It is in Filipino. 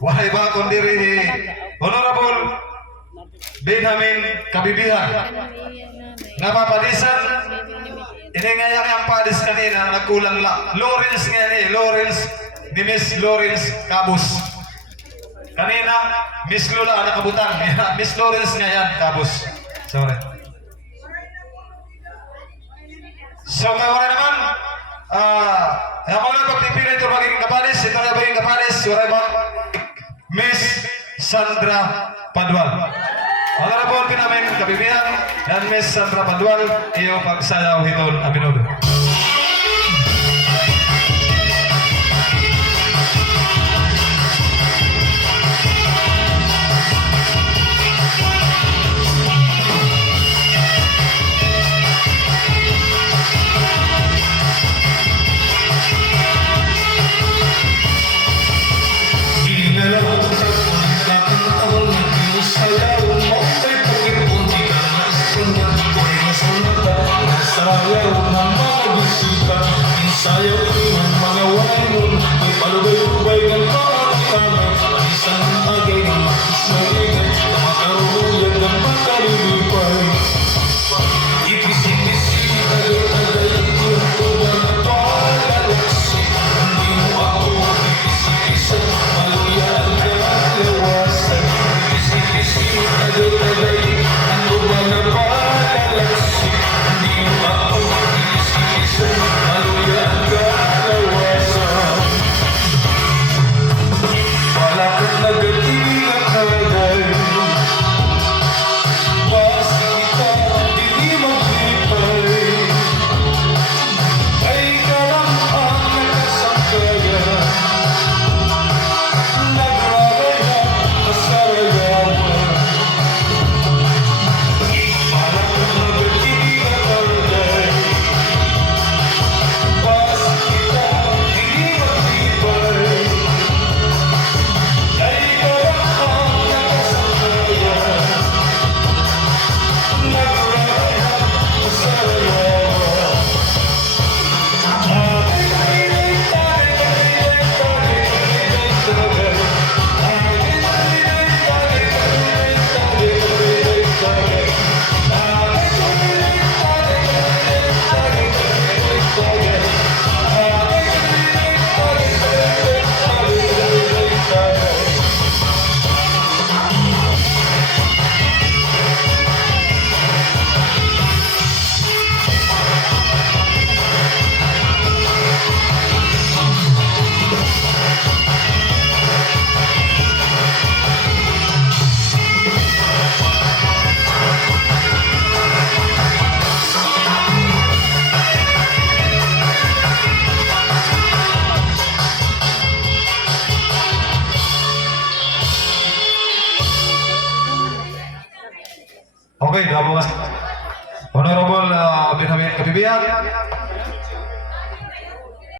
Wala iba kundi Honorable Benjamin Kabibihan. Napapadisan, ini nga yung ang padis kanina, nagkulang la. Lawrence nga ni, Lawrence, ni Miss Lawrence Cabos. Kanina, Miss Lula nakabutang. Miss Lawrence nga yan, Cabos. Sorry. So, wala naman, ako lang pagpipili ito magiging kapalis. Ito na ba yung kapalis? Wala ba? Miss Sandra Padwal. Honorable Benjamin Kabibihan dan Miss Sandra Padwal, iyo pagsayaw hiton aminudo. Sayaw iwan mga wainun, may palubay-ubay ng kaakitama. Isang agay ng makismaligay, na makaruluyag ng makalilipay. Ipisi-pisi, tagay-tagay, iyong tuba na palalaksi. Hindi mo ako ipisi-pisi, maluyan ka lawasan. Ipisi-pisi, tagay-tagay, ang tuba na palalaksi. Hindi mo ako ipisi-pisi, maluyan ka lawasan. Malapit na gating ang kagay, basta kita hindi maglipay. Ay kalang ang nakasangkayan, nagraraya masarayawan. Malapit na gating ang kagay, basta kita hindi maglipay. Ay kalang ang nakasangkayan, nagraraya masarayawan. Okay, tapos Honorable Benjamin Kabibihan,